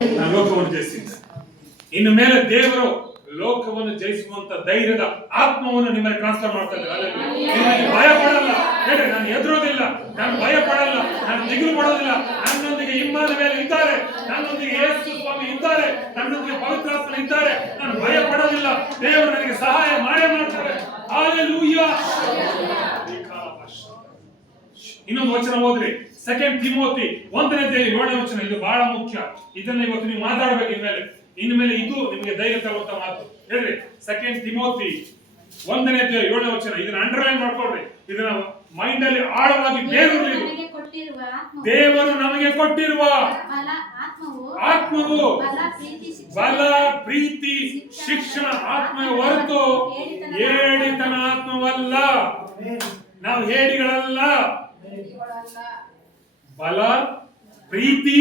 ಲೋಕವನ್ನು ಜಯಿಸಿದ್ದ. ಇನ್ನು ಮೇಲೆ ದೇವರು ಲೋಕವನ್ನು ಜಯಿಸುವಂತ ಧೈರ್ಯದ ಆತ್ಮವನ್ನು ನಿಮ್ಮಲ್ಲಿ ಟ್ರಾನ್ಸ್ಫರ್ ಮಾಡ್ತಾ ಇದ್ದಾರೆ. ನಿಮಗೆ ಭಯ ಪಡಲ್ಲ, ಹೇಳಿ ನಾನು ಎದುರೋದಿಲ್ಲ, ನಾನು ಭಯ ಪಡಲ್ಲ, ನಾನು ದಿಗಿಲು ಪಡೋದಿಲ್ಲ. ನನ್ನೊಂದಿಗೆ ಇಮ್ಮಾನುವೇಲ್ ಇದ್ದಾರೆ, ನನ್ನೊಂದಿಗೆ ಯೇಸು ಸ್ವಾಮಿ ಇದ್ದಾರೆ, ನನ್ನೊಂದಿಗೆ ಪವಿತ್ರಾತ್ಮ ಇದ್ದಾರೆ. ನಾನು ಭಯ ಪಡೋದಿಲ್ಲ, ದೇವರು ನನಗೆ ಸಹಾಯ ಮಾಡೇ ಮಾಡ್ತಾರೆ. ಹಲ್ಲೆಲೂಯಾ. ಇನ್ನೊಂದು ವಚನ ಓದ್ರಿ, 2 ತಿಮೋಥಿ 1:7 ಇದು ಬಹಳ ಮುಖ್ಯ. ಇದನ್ನ ಇವತ್ತು ನೀವು ಮಾತಾಡಬೇಕು. ಇನ್ಮೇಲೆ ಇದು ನಿಮಗೆ ಧೈರ್ಯ ತರುವಂತ ಮಾತು. ಹೇಳ್ರಿ, 2 ತಿಮೋಥಿ 1:7 ಇದನ್ನ ಅಂಡರ್ಲೈನ್ ಮಾಡ್ಕೊಳ್ರಿ. ಇದನ್ನ ಮೈಂಡ್ ಅಲ್ಲಿ ಆಳವಾಗಿ ಬೇರೂರಿ. ದೇವರು ನಮಗೆ ಕೊಟ್ಟಿರುವ ಆತ್ಮವು ಬಲ, ಪ್ರೀತಿ, ಶಿಕ್ಷಣ ಆತ್ಮವೇ ಹೊರತು ಹೇಡಿತನ ಆತ್ಮವಲ್ಲ. ನಾವು ಹೇಡಿಗಳಲ್ಲ. ಬಲ, ಪ್ರೀತಿ,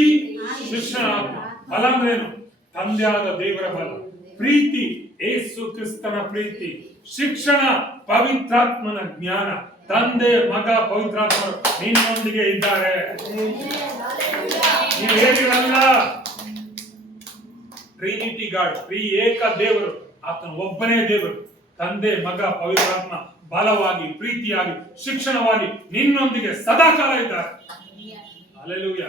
ಶಿಕ್ಷಣ ಆತ್ಮ. ಬಲ ಅಂದ್ರೆ ಏನು? ತಂದೆಯಾದ ದೇವರ ಬಲ. ಪ್ರೀತಿ, ಯೇಸು ಕ್ರಿಸ್ತನ ಪ್ರೀತಿ. ಶಿಕ್ಷಣ, ಪವಿತ್ರಾತ್ಮನ ಜ್ಞಾನ. ತಂದೆ, ಮಗ, ಪವಿತ್ರಾತ್ಮ ನಿನ್ನೊಂದಿಗೆ ಇದ್ದಾರೆ. ನೀವು ಹೇಗಿರಲ್ಲ. ಟ್ರಿನಿಟಿ ಗಾಡ್, ಏಕ ದೇವರು, ಆತನ ಒಬ್ಬನೇ ದೇವರು. ತಂದೆ, ಮಗ, ಪವಿತ್ರಾತ್ಮ ಬಲವಾಗಿ, ಪ್ರೀತಿಯಾಗಿ, ಶಿಕ್ಷಣವಾಗಿ ನಿನ್ನೊಂದಿಗೆ ಸದಾಕಾಲ ಇದ್ದಾರೆ. ಹಲ್ಲೆಲೂಯಾ.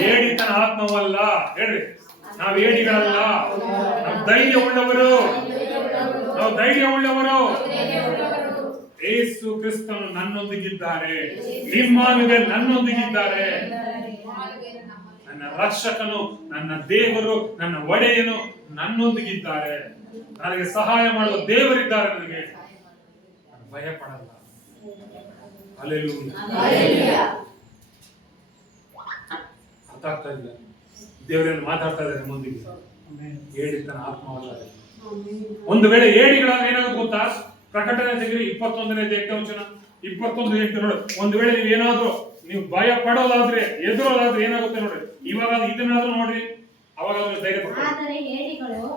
ಹೇಡಿತನ ಆತ್ಮವಲ್ಲ. ಹೇಳ್ರಿ, ನಾವು ಹೇಡಿಗಳಲ್ಲ, ನಾವು ಧೈರ್ಯ ಉಳ್ಳವರು. ನಾವು ಧೈರ್ಯ ಉಳ್ಳವರು. ಯೇಸು ಕ್ರಿಸ್ತನು ನನ್ನೊಂದಿಗಿದ್ದಾರೆ, ಇಮ್ಮಾನುವೇಲ್ ನನ್ನೊಂದಿಗಿದ್ದಾರೆ. ನನ್ನ ರಕ್ಷಕನು, ನನ್ನ ದೇವರು, ನನ್ನ ಒಡೆಯನು ನನ್ನೊಂದಿಗಿದ್ದಾರೆ. ನನಗೆ ಸಹಾಯ ಮಾಡುವ ದೇವರಿದ್ದಾರೆ. ನನಗೆ ಭಯ ಪಡಲ್ಲ. ಹಲ್ಲೆಲೂಯಾ. ಅರ್ಥ ಇಲ್ಲ. ದೇವರನ್ನು ಮಾತಾಡ್ತಾ ಇದ್ದಾರೆ ಮುಂದಿಗೆ. ಹೇಡಿತನ ಆತ್ಮವಲ್ಲ. ಒಂದು ವೇಳೆ ಹೇಡಿಗಳಾಗ ಏನಾಗುತ್ತೆ ಗೊತ್ತಾ? ಪ್ರಕಟಣೆ ತೆಗಿರಿ 21:8 21:8 ನೋಡಿ. ಒಂದು ವೇಳೆ ನೀವು ಏನಾದ್ರು ನೀವು ಭಯ ಪಡೋದಾದ್ರೆ, ಎದುರೋದಾದ್ರೆ ಏನಾಗುತ್ತೆ ನೋಡ್ರಿ. ಇವಾಗ ಇದನ್ನಾದ್ರೂ ನೋಡ್ರಿ, ಅವಾಗ ಧೈರ್ಯ ಪಡ್ತಾರೆ.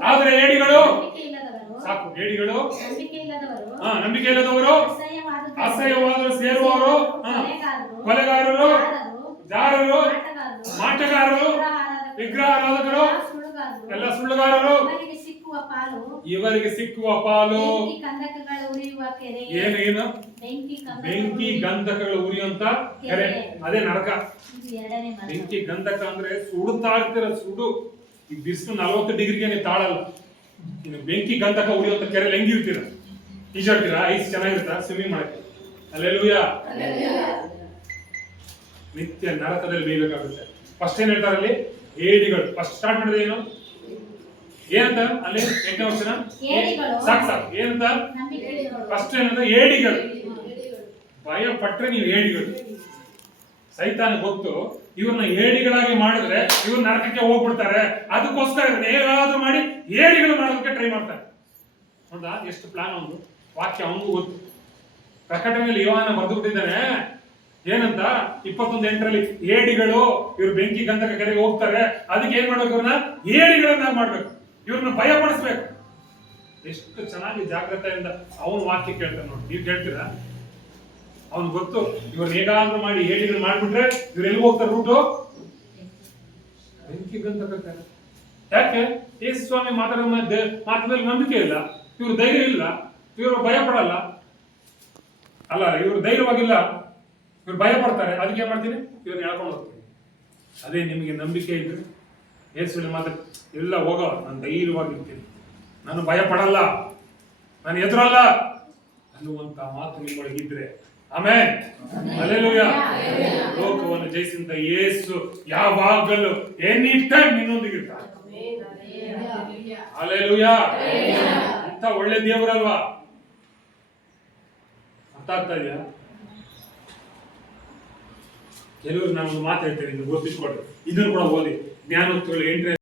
ಆದ್ರೆ ಹೇಡಿಗಳು ಸಾಕು. ಹೇಡಿಗಳು ನಂಬಿಕೆ ಇಲ್ಲದವರು, ಅಸಹ್ಯವಾದರು, ಸೇರುವವರು, ಕೊಲೆಗಾರರು, ಜಾರರು, ಮಾಟಗಾರರು, ವಿಗ್ರಹಾರಾಧಕರು, ಎಲ್ಲ ಸುಳ್ಳುಗಾರರು. ಇವರಿಗೆ ಸಿಕ್ಕುವ ಪಾಲು ಏನು? ಬೆಂಕಿ ಗಂಧಕಗಳು ಉರಿಯುವಂತ ಕೆರೆ. ಅದೇ ನರಕ. ಬೆಂಕಿ ಗಂಧಕ ಅಂದ್ರೆ ಸುಡುತ್ತಾ ಇರ್ತೀರ. ಸುಡು. ಈ ಬಿಸಿಲು 40 ಡಿಗ್ರಿಗೆ ನೀವು ತಾಳಲ್ಲ. ಇನ್ನು ಬೆಂಕಿ ಗಂಧಕ ಉರಿಯುವಂತ ಕೆರೆ ಹೆಂಗಿರ್ತೀರ? ಈಜಾಡ್ತೀರಾ? ಐಸ್ ಚೆನ್ನಾಗಿರುತ್ತಾ ಸ್ವಿಮ್ಮಿಂಗ್ ಮಾಡಕ್ಕೆ? ಹಲ್ಲೆಲೂಯಾ. ನಿತ್ಯ ನರಕದಲ್ಲಿ ಬೇಯಬೇಕಾಗುತ್ತೆ. ಫಸ್ಟ್ ಏನ್ ಹೇಳ್ತಾರೆ ಅಲ್ಲಿ? ಹೇಡಿಗಳು. ಫಸ್ಟ್ ಸ್ಟಾರ್ಟ್ ಮಾಡಿದ್ರೆ ಏನು? ಏನಂತ ಅಲ್ಲಿ 8ನೇ ವಚನ ಸಾಕು. ಏನಂತ? ಫಸ್ಟ್ ಏನಂತ? ಹೇಡಿಗಳು. ಭಯ ಪಟ್ರೆ ನೀವು ಹೇಡಿಗಳು. ಸೈತಾನ ಗೊತ್ತು, ಇವ್ರನ್ನ ಹೇಡಿಗಳಾಗಿ ಮಾಡಿದ್ರೆ ಇವ್ರು ನರಕಕ್ಕೆ ಹೋಗ್ಬಿಡ್ತಾರೆ. ಅದಕ್ಕೋಸ್ಕರ ಹೇಗಾದ್ರೂ ಮಾಡಿ ಹೇಡಿಗಳು ಮಾಡೋದಕ್ಕೆ ಟ್ರೈ ಮಾಡ್ತಾರೆ. ಹೌದಾ? ಎಷ್ಟು ಪ್ಲಾನ್ ಒಂದು ವಾಕ್ಯ ಅವನಿಗೂ ಗೊತ್ತು. ಪ್ರಕಟಣೆಯಲ್ಲಿ ಯೋಹಾನ ಬರೆದುಬಿಟ್ಟಿದ್ದಾನೆ. ಏನಂತ? 21:8 ಹೇಡಿಗಳು ಇವ್ರು ಬೆಂಕಿ ಗಂಧಕ ಕೆರೆಗೆ ಹೋಗ್ತಾರೆ. ಅದಕ್ಕೆ ಏನ್ ಮಾಡ್ಬೇಕು? ಇವ್ರನ್ನ ಹೇಡಿಗಳನ್ನ ಮಾಡ್ಬೇಕು. ಇವ್ರನ್ನ ಭಯ ಪಡಿಸ್ಬೇಕು. ಎಷ್ಟು ಚೆನ್ನಾಗಿ ಜಾಗ್ರತೆಯಿಂದ ಅವನ ವಾಕ್ಯ ಕೇಳ್ತಾನೆ ನೋಡಿ. ನೀವು ಕೇಳ್ತೀರಾ? ಅವನು ಗೊತ್ತು, ಇವ್ರನ್ನ ಹೇಗಾದ್ರೂ ಮಾಡಿ ಹೇಡಿಗಳು ಮಾಡ್ಬಿಟ್ರೆ ಇವ್ರು ಎಲ್ಲಿ ಹೋಗ್ತಾರೆ? ರೂಟು ಬೆಂಕಿ ಗಂಧಕ ಕೆರೆ. ಯಾಕೆ? ಯೇಸು ಸ್ವಾಮಿ ಮಾತಾಡೋ ಮಾತಿನಲ್ಲಿ ನಂಬಿಕೆ ಇಲ್ಲ, ಇವ್ರು ಧೈರ್ಯ ಇಲ್ಲ, ಇವರು ಭಯ ಪಡಲ್ಲ. ಅಲ್ಲ, ಇವ್ರು ಧೈರ್ಯವಾಗಿಲ್ಲ, ಇವ್ರು ಭಯ ಪಡ್ತಾರೆ. ಅದಕ್ಕೆ ಏನ್ ಮಾಡ್ತೀನಿ? ಇವ್ರನ್ನ ಹೇಳ್ಕೊಂಡು ಹೋಗ್ತೀನಿ. ಅದೇ ನಿಮಗೆ ನಂಬಿಕೆ ಇದ್ರೆ ಯೇಸುವಿನ ಮಾತು ಎಲ್ಲ ಹೋಗೋ, ನಾನು ಧೈರ್ಯವಾಗಿರ್ತೀನಿ, ನಾನು ಭಯ ಪಡಲ್ಲ, ನಾನು ಎದುರಲ್ಲ ಅನ್ನುವಂತ ಮಾತು ನಿಮ್ಮೊಳಗಿದ್ರೆ ಆಮೆನ್. ಹಲ್ಲೆಲೂಯಾ. ಲೋಕವನ್ನು ಜಯಿಸಿದ ಯೇಸು ಯಾವಾಗಲೂ ಎನಿ ಟೈಮ್ ನಿನ್ನೊಂದಿಗಿರ್ತಾನೆ. ಹಲ್ಲೆಲೂಯಾ. ಅಂತ ಒಳ್ಳೆ ದೇವರಲ್ವಾ? ಅರ್ಥ ಆಗ್ತಾ ಇದೆಯಾ? ಕೆಲವರು ನಾನು ಒಂದು ಮಾತು ಹೇಳ್ತೇನೆ, ಇದು ಗೊತ್ತಿಟ್ಕೊಳ್ರಿ. ಇದನ್ನು ಕೂಡ ಓದಿ. ಜ್ಞಾನೋಕ್ತಿಗಳು 8